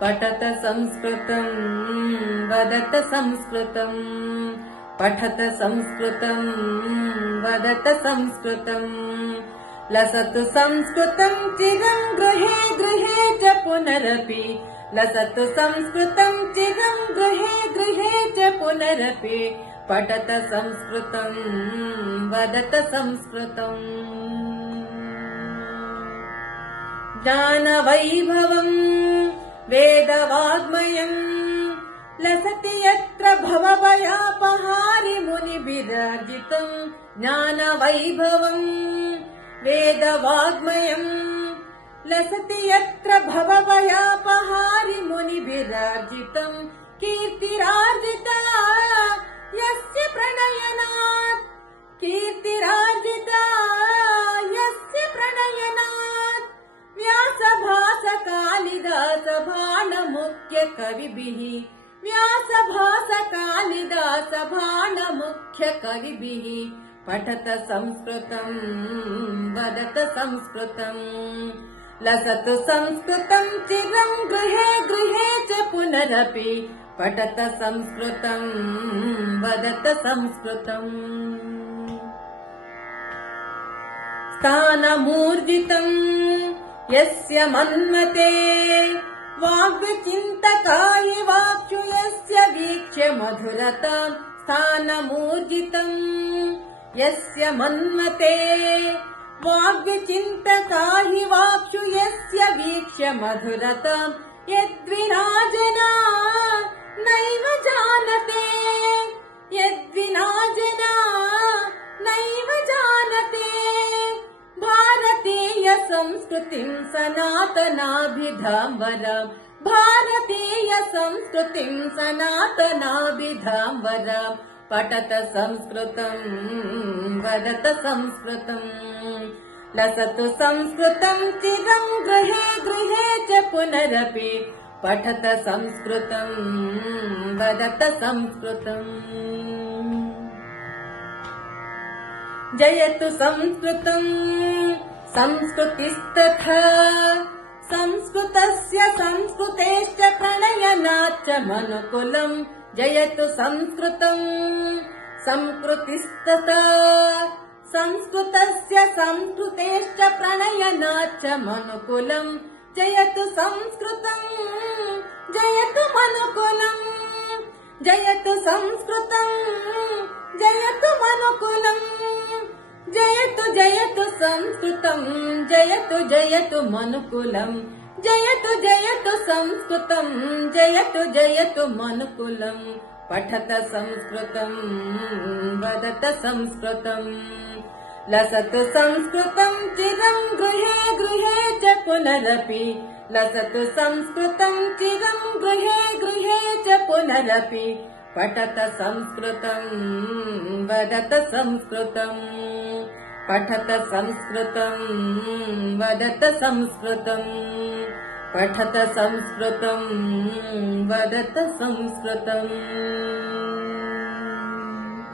पठत संस्कृतम् वदत संस्कृतम् पठत संस्कृतम् वदत संस्कृतम् लसतु संस्कृतम् चिरम् गृहे गृहे च पुनरपि लसतु संस्कृतम् चिरम् गृहे गृहे च पुनरपि पठत संस्कृतम् वदत संस्कृतम् ज्ञानवैभवम् वेदवाङ्मयम् लसति यत्र भवभयापहारि मुनिभिरार्जितम् ज्ञानवैभवम् वेदवाङ्मयम् लसति यत्र भवभयापहारि मुनिभिरार्जितम् कीर्तिरार्जिता यस्य प्रणयनात् कीर्तिरार्जिता यस्य प्रणयनात् व्यासभास कालिदास बाणमुख्य कविभिः व्यासभास कालिदास बाणमुख्य कविभिः पठत संस्कृतम् वदत संस्कृतम् लसतु संस्कृतम् चिरम् गृहे गृहे च पुनरपि पठत संस्कृतम् वदत संस्कृतम् स्थानमूर्जितम् यस्य मन्मते वाग्विचिन्तकाय वाक्षु यस्य वीक्ष्य मधुरताम् स्थानमूर्जितम् यस्य मन्मते वाग्विचिन्तकाय वाक्षु यस्य वीक्ष्य मधुरताम् यद्विना जना नैव जानते यद्विना जना नैव जानते भारतीय संस्कृतिं सनातनाभिधाम्बरम् भारतीय संस्कृतिं सनातनाभिधाम्बरम् पठत संस्कृतम् वदत संस्कृतम् लसतु संस्कृतम् चिरम् गृहे गृहे च पुनरपि पठत संस्कृतम् वदत संस्कृतम् जयतु संस्कृतम् संस्कृतिस्तथा संस्कृतस्य संस्कृतेश्च प्रणयनाच्च मनुकुलम् जयतु संस्कृतम् संस्कृतिस्तथा संस्कृतस्य संस्कृतेश्च प्रणयनाच्च मनुकुलम् जयतु संस्कृतम् जयतु मनुकुलम् जयतु संस्कृतम् जयतु मनुकुलम् जयतु जयतु संस्कृतम् जयतु जयतु मनुकुलम् जयतु जयतु संस्कृतम् जयतु जयतु मनुकुलम् पठत संस्कृतम् वदत संस्कृतम् लसतु संस्कृतम् चिरम् गृहे गृहे च पुनरपि लसतु संस्कृतम् चिरम् गृहे गृहे च पुनरपि पठत संस्कृतम् वदत संस्कृतम् पठत संस्कृतम् वदत संस्कृतम् पठत संस्कृतम् वदत संस्कृतम्